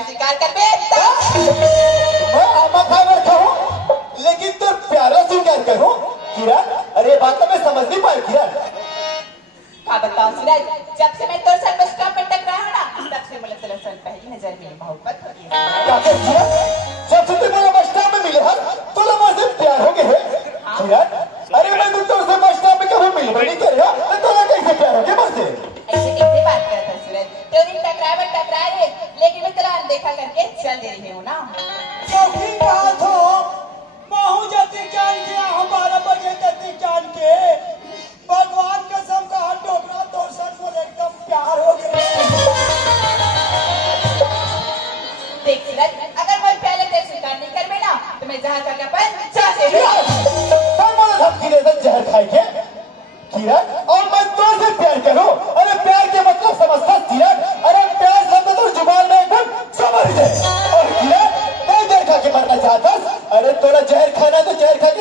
प्यार स्वीकार कर बे। मैं आमा खा बैठा हूँ लेकिन तो प्यारा स्वीकार करूँ किरण? अरे बात तो मैं समझ नहीं पाई किरण। क्या बताऊं सूरज, जब से मैं तोर साथ बस स्टॉप पर टकराया हूं ना, तब से मुझे तेरे साथ पहली नजर में मोहब्बत हो गई है। क्या कर किरण? जब से तुम बस स्टॉप में मिले हैं तो लम्हा से प्यार हो गए है किरण? अरे मैं तुम तो बस स्टॉप में कभी मिल भी नहीं कर रहा तो कैसे प्यार हो गया मुझसे? ऐसे कैसे बात करता है सूरज? तो दिन टकराए लेकिन मैं तेरा अनदेखा करके चल दे रही हूँ ना। चौकी कहा थो महू जैसे जान के हम 12 बजे तक जान के भगवान कसम कहा डोकरा तो सर बोल एकदम प्यार हो गया। देख सूरज, अगर मैं पहले तेरे स्वीकार नहीं कर ना तो मैं जहाँ का अपन चाहते जहर खाएंगे किरण और मैं तुमसे प्यार करूं? अरे प्यार के मतलब समझता किरण? अरे प्यार शब्द तो जुबान में एकदम समझ जाए। और किरण मैं जहर खा के मरना चाहता। अरे तोरा जहर खाना तो जहर खा के